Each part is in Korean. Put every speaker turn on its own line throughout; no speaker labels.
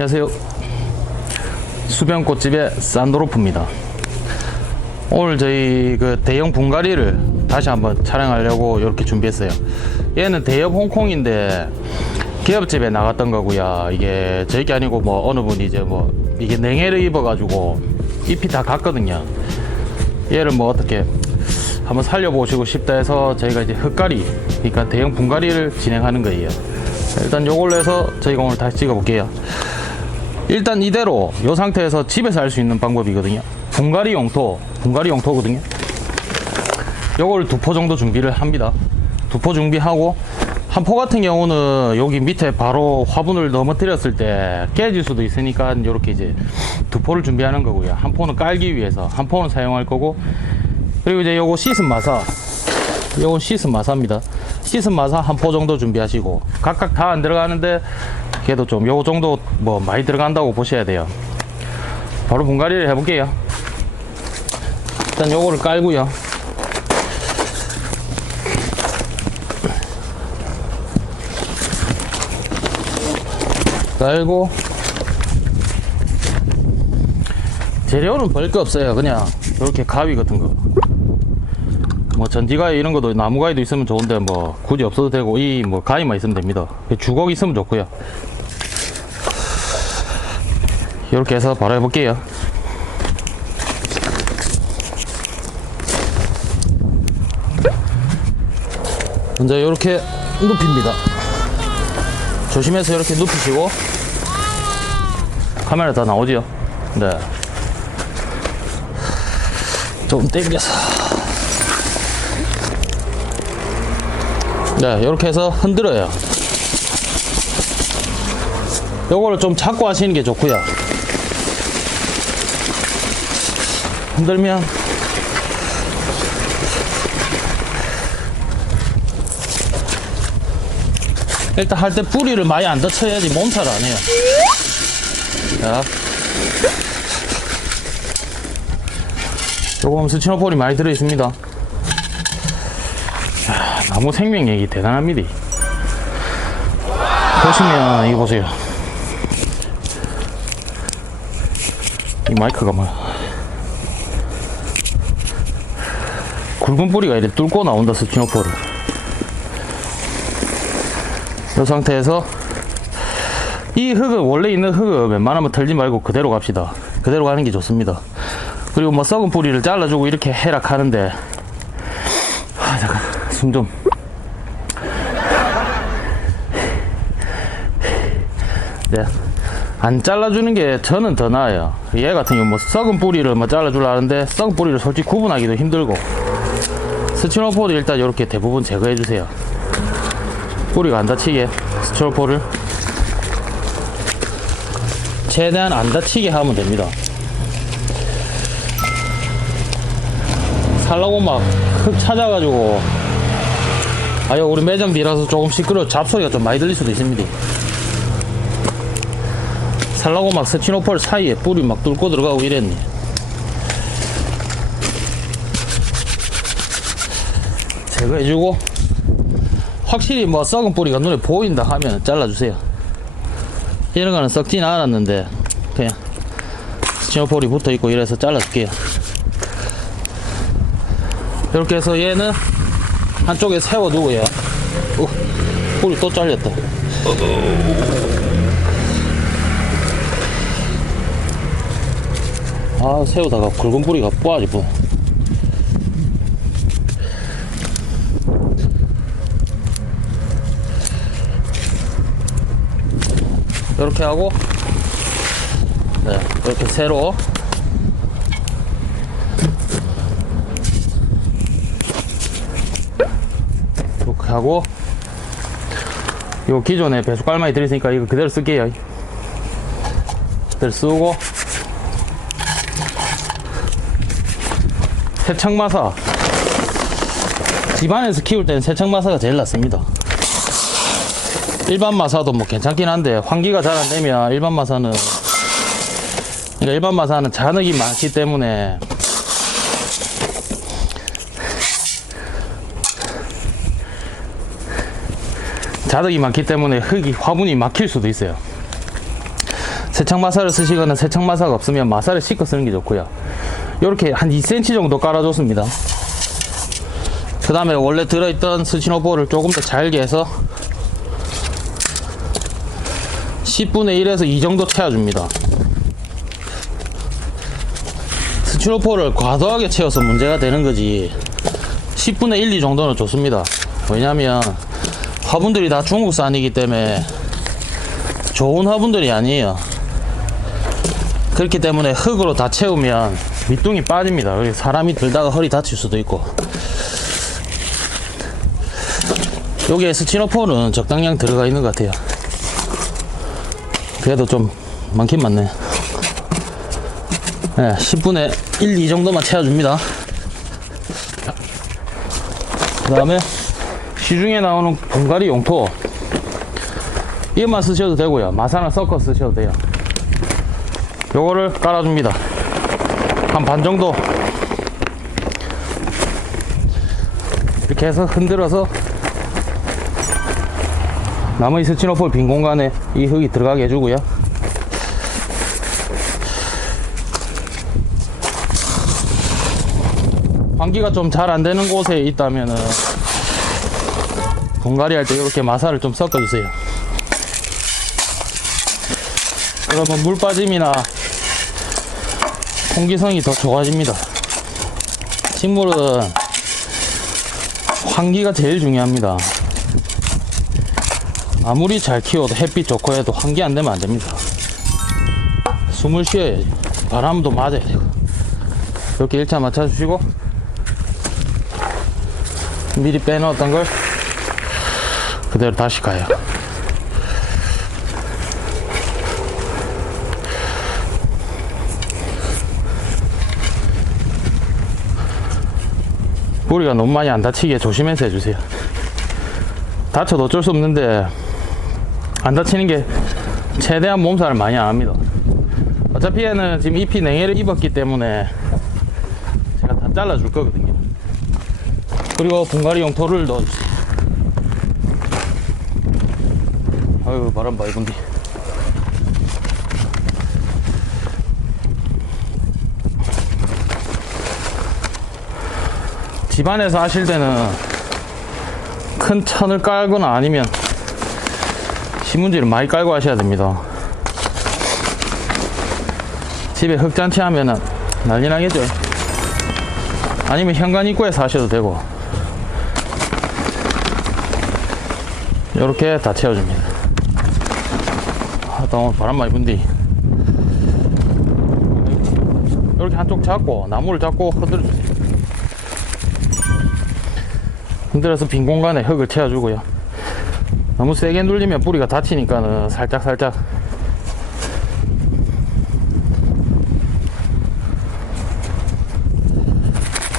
안녕하세요. 수변꽃집의 산도로프입니다. 오늘 저희 그 대형 분갈이를 다시 한번 촬영하려고 이렇게 준비했어요. 얘는 대형 홍콩인데 기업집에 나갔던 거고요. 이게 저희 게 아니고 뭐 어느 분이 이제 뭐 이게 냉해를 입어 가지고 ip이 다 갔거든요. 얘를 뭐 어떻게 한번 살려보시고 싶다 해서 저희가 이제 흙갈이 그러니까 대형 분갈이를 진행하는 거예요. 일단 요걸로 해서 저희가 오늘 다시 찍어 볼게요. 일단 이대로 이 상태에서 집에서 할 수 있는 방법이거든요. 분갈이 용토, 분갈이 용토거든요. 요걸 두 포 정도 준비를 합니다. 두 포 준비하고 한 포 같은 경우는 여기 밑에 바로 화분을 넘어뜨렸을 때 깨질 수도 있으니까 이렇게 이제 두 포를 준비하는 거고요. 한 포는 깔기 위해서, 한 포는 사용할 거고 그리고 이제 요거 씻은 마사 요건 씻은 마사입니다. 씻은 마사 한 포 정도 준비하시고 각각 다 안 들어가는데 그래도 좀 요 정도 뭐 많이 들어간다고 보셔야 돼요. 바로 분갈이를 해볼게요. 일단 요거를 깔고요. 깔고 재료는 별거 없어요. 그냥 이렇게 가위 같은 거. 뭐 전지가위 이런 것도 나무가위도 있으면 좋은데 뭐 굳이 없어도 되고 이 뭐 가위만 있으면 됩니다. 주걱 있으면 좋고요. 이렇게 해서 바로 해볼게요. 먼저 이렇게 눕힙니다. 조심해서 이렇게 눕히시고 카메라 다 나오지요? 네. 좀 당겨서 네 이렇게 해서 흔들어요 요거를 좀 잡고 하시는 게 좋고요 흔들면 일단 할 때 뿌리를 많이 안 다쳐야지 몸살 안 해요. 자. 조금 스치노폴이 많이 들어있습니다. 야, 나무 생명력이 대단합니다. 보시면 이거 보세요. 이 마이크가 뭐야 굵은 뿌리가 이렇게 뚫고 나온다 스치노폴이 이 상태에서 이 흙은 원래 있는 흙은 웬만하면 털지 말고 그대로 갑시다. 그대로 가는 게 좋습니다. 그리고 뭐 썩은 뿌리를 잘라주고 이렇게 해라 하는데 아 잠깐 숨 좀. 네. 안 잘라주는 게 저는 더 나아요. 얘 같은 경우 뭐 썩은 뿌리를 뭐 잘라주려 하는데 썩은 뿌리를 솔직히 구분하기도 힘들고 스티로포도 일단 이렇게 대부분 제거해 주세요. 뿌리가 안 다치게 스티로포를 최대한 안 다치게 하면 됩니다. 살라고 막 흙 찾아가지고. 아유 우리 매장 뒤라서 조금 시끄러워. 잡소리가 좀 많이 들릴 수도 있습니다. 살라고 막 스치노폴 사이에 뿌리 막 뚫고 들어가고 이랬네 제거해주고 확실히 뭐 썩은 뿌리가 눈에 보인다 하면 잘라주세요 이런 거는 썩진 않았는데 그냥 스치노폴이 붙어 있고 이래서 잘라줄게요 이렇게 해서 얘는 한쪽에 세워두고요. 어, 뿌리 또 잘렸다. 아, 세우다가 굵은 뿌리가 뿌아지고. 이렇게 하고, 네, 이렇게 새로. 이렇게 하고 요 기존에 배수깔 많이 들있으니까 이거 그대로 쓸게요. 그대로 쓰고. 세척마사. 집안에서 키울 때는 세척마사가 제일 낫습니다 일반 마사도 뭐 괜찮긴 한데 환기가 잘 안 되면 일반 마사는 그러니까 일반 마사는 잔흙이 많기 때문에 자덕이 많기 때문에 흙이 화분이 막힐 수도 있어요. 세척 마사를 쓰시거나 세척 마사가 없으면 마사를 씻고 쓰는 게 좋고요. 이렇게 한 2cm 정도 깔아줬습니다. 그 다음에 원래 들어있던 스치노볼을 조금 더 잘게 해서 10분의 1에서 2 정도 채워줍니다. 스치노폴을 과도하게 채워서 문제가 되는 거지 10분의 1, 2 정도는 좋습니다. 왜냐면 화분들이 다 중국산이기 때문에 좋은 화분들이 아니에요. 그렇기 때문에 흙으로 다 채우면 밑둥이 빠집니다. 사람이 들다가 허리 다칠 수도 있고. 여기에 스치노폴은 적당량 들어가 있는 것 같아요. 그래도 좀 많긴 많네. 네, 10분의 1, 2 정도만 채워줍니다. 그 다음에 시중에 나오는 분갈이 용토 이것만 쓰셔도 되고요. 마사나 섞어 쓰셔도 돼요. 요거를 깔아줍니다. 한 반 정도 이렇게 해서 흔들어서 나머지 스치노폴 빈 공간에 이 흙이 들어가게 해주고요. 환기가 좀 잘 안 되는 곳에 있다면은 분갈이 할 때 이렇게 마사를 좀 섞어주세요. 그러면 물 빠짐이나 통기성이 더 좋아집니다. 식물은 환기가 제일 중요합니다. 아무리 잘 키워도 햇빛 좋고 해도 환기 안 되면 안 됩니다. 숨을 쉬어야지. 바람도 맞아야 되고. 이렇게 1차 맞춰주시고, 미리 빼놓았던 걸 그대로 다시 가요. 뿌리가 너무 많이 안 다치게 조심해서 해주세요. 다쳐도 어쩔 수 없는데 안 다치는 게 최대한 몸살을 많이 안 합니다. 어차피 얘는 지금 잎이 냉해를 입었기 때문에 제가 다 잘라줄 거거든요. 그리고 분갈이 용토를 넣어주세요. 아유 바람 봐 이분디. 집안에서 하실 때는 큰 천을 깔거나 아니면 신문지를 많이 깔고 하셔야 됩니다. 집에 흙잔치 하면은 난리 나겠죠. 아니면 현관 입구에서 하셔도 되고. 이렇게 다 채워줍니다. 아, 나 오늘 바람 많이 분디. 이렇게 한쪽 잡고, 나무를 잡고 흔들어 주세요. 흔들어서 빈 공간에 흙을 채워주고요. 너무 세게 눌리면 뿌리가 다치니까는 살짝 살짝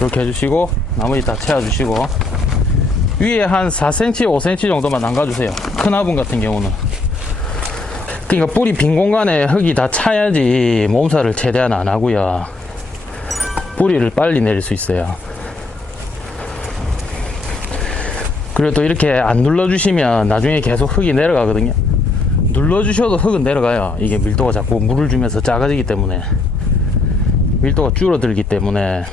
이렇게 해주시고 나머지 다 채워주시고 위에 한 4cm, 5cm 정도만 남가주세요. 큰 화분 같은 경우는. 그러니까 뿌리 빈 공간에 흙이 다 차야지 몸살을 최대한 안 하고요. 뿌리를 빨리 내릴 수 있어요. 그리고 또 이렇게 안 눌러주시면 나중에 계속 흙이 내려가거든요. 눌러주셔도 흙은 내려가요. 이게 밀도가 자꾸 물을 주면서 작아지기 때문에. 밀도가 줄어들기 때문에.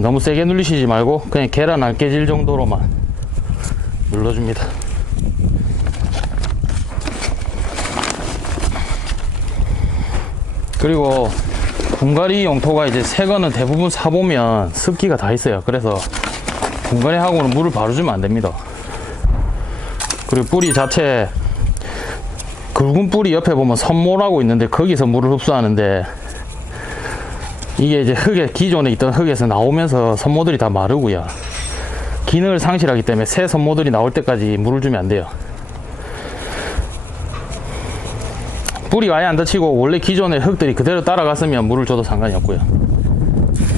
너무 세게 눌리시지 말고 그냥 계란 안 깨질 정도로만 눌러줍니다. 그리고 분갈이 용토가 이제 새 거는 대부분 사보면 습기가 다 있어요. 그래서 분갈이 하고는 물을 바로 주면 안 됩니다. 그리고 뿌리 자체 굵은 뿌리 옆에 보면 선모라고 있는데 거기서 물을 흡수하는데 이게 이제 흙에 기존에 있던 흙에서 나오면서 선모들이 다 마르고요. 기능을 상실하기 때문에 새 선모들이 나올 때까지 물을 주면 안 돼요. 뿌리가 아예 안 다치고 원래 기존의 흙들이 그대로 따라갔으면 물을 줘도 상관이 없고요.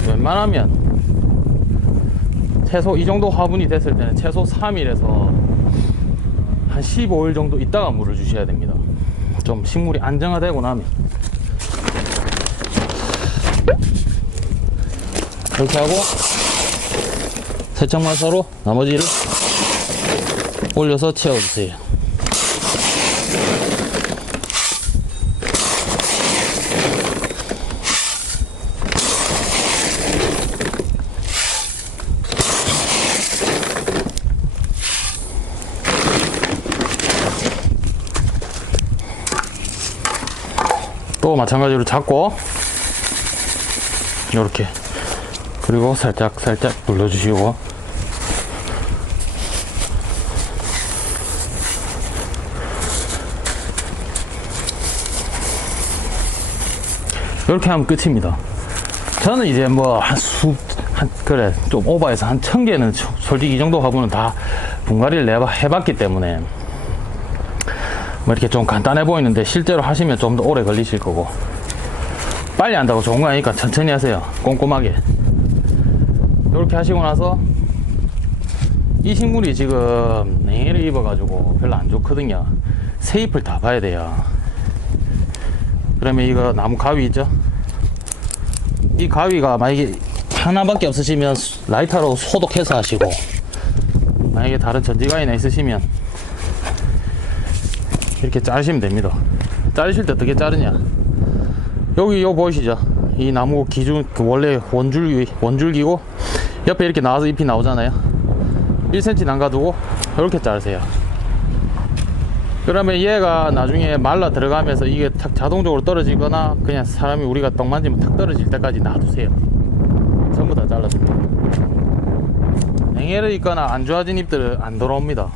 웬만하면 최소 이 정도 화분이 됐을 때는 최소 3일에서 한 15일 정도 있다가 물을 주셔야 됩니다. 좀 식물이 안정화되고 나면 이렇게 하고 세척 마사로 나머지를 올려서 채워주세요. 또 마찬가지로 잡고 이렇게. 그리고 살짝 살짝 눌러주시고. 이렇게 하면 끝입니다. 저는 이제 뭐한 수, 한, 그래, 좀 오버해서 한 천 개는 저- 솔직히 이 정도 화분은 다 분갈이를 해봤기 때문에 뭐 이렇게 좀 간단해 보이는데 실제로 하시면 좀 더 오래 걸리실 거고 빨리 한다고 좋은 거 아니니까 천천히 하세요. 꼼꼼하게. 이렇게 하시고 나서 이 식물이 지금 냉해를 입어가지고 별로 안 좋거든요. 새 잎을 다 봐야 돼요. 그러면 이거 나무 가위 있죠? 이 가위가 만약에 하나밖에 없으시면 수- 라이터로 소독해서 하시고 만약에 다른 전지가위나 있으시면 이렇게 자르시면 됩니다. 자르실 때 어떻게 자르냐? 여기 요 보이시죠? 이 나무 기준 그 원래 원줄기 원줄기고 옆에 이렇게 나와서 잎이 나오잖아요. 1cm 남가두고 이렇게 자르세요. 그러면 얘가 나중에 말라 들어가면서 이게 탁 자동적으로 떨어지거나 그냥 사람이 우리가 떡 만지면 탁 떨어질 때까지 놔두세요. 전부 다 잘라줍니다. 냉해를 입거나 안 좋아진 잎들은 안 돌아옵니다.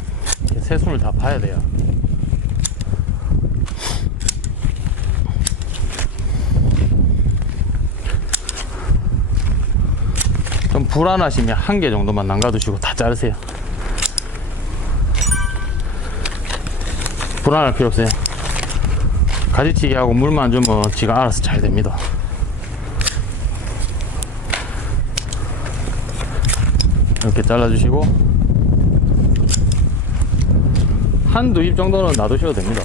새순을 다 파야 돼요. 불안하시면 한 개 정도만 남가두시고 다 자르세요. 불안할 필요 없어요. 가지치기 하고 물만 주면 지가 알아서 잘 됩니다. 이렇게 잘라주시고 한두 잎 정도는 놔두셔도 됩니다.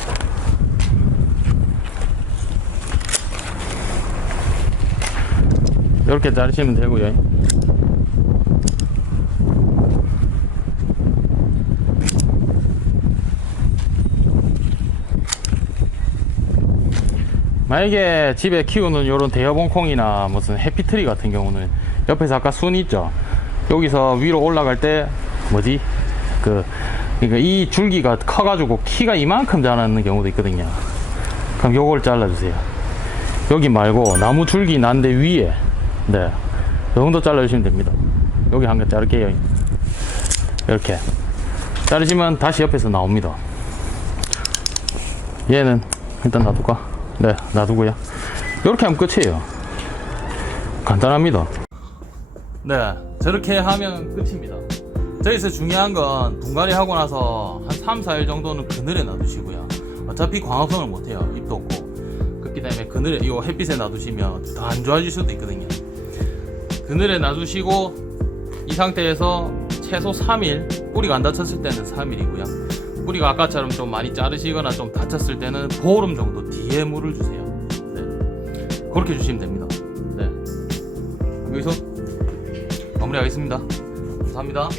이렇게 자르시면 되고요. 만약에 집에 키우는 이런 대여봉콩이나 무슨 해피트리 같은 경우는 옆에서 아까 순 있죠? 여기서 위로 올라갈 때 뭐지? 그 그러니까 이 줄기가 커가지고 키가 이만큼 자라는 경우도 있거든요. 그럼 요걸 잘라주세요. 여기 말고 나무 줄기 난데 위에 네이 정도 잘라주시면 됩니다. 여기 한 개 자를게요. 이렇게. 자르시면 다시 옆에서 나옵니다. 얘는 일단 놔둘까? 네, 놔두고요. 이렇게 하면 끝이에요. 간단합니다. 네, 저렇게 하면 끝입니다. 저기서 중요한 건 분갈이 하고 나서 한 3, 4일 정도는 그늘에 놔두시고요. 어차피 광합성을 못해요. 잎도 없고. 그렇기 때문에 그늘에, 이 햇빛에 놔두시면 더 안 좋아질 수도 있거든요. 그늘에 놔두시고 이 상태에서 최소 3일, 뿌리가 안 다쳤을 때는 3일이고요. 뿌리가 아까처럼 좀 많이 자르시거나 좀 다쳤을 때는 보름 정도 뒤에 물을 주세요. 네. 그렇게 주시면 됩니다. 네. 여기서 마무리하겠습니다. 감사합니다.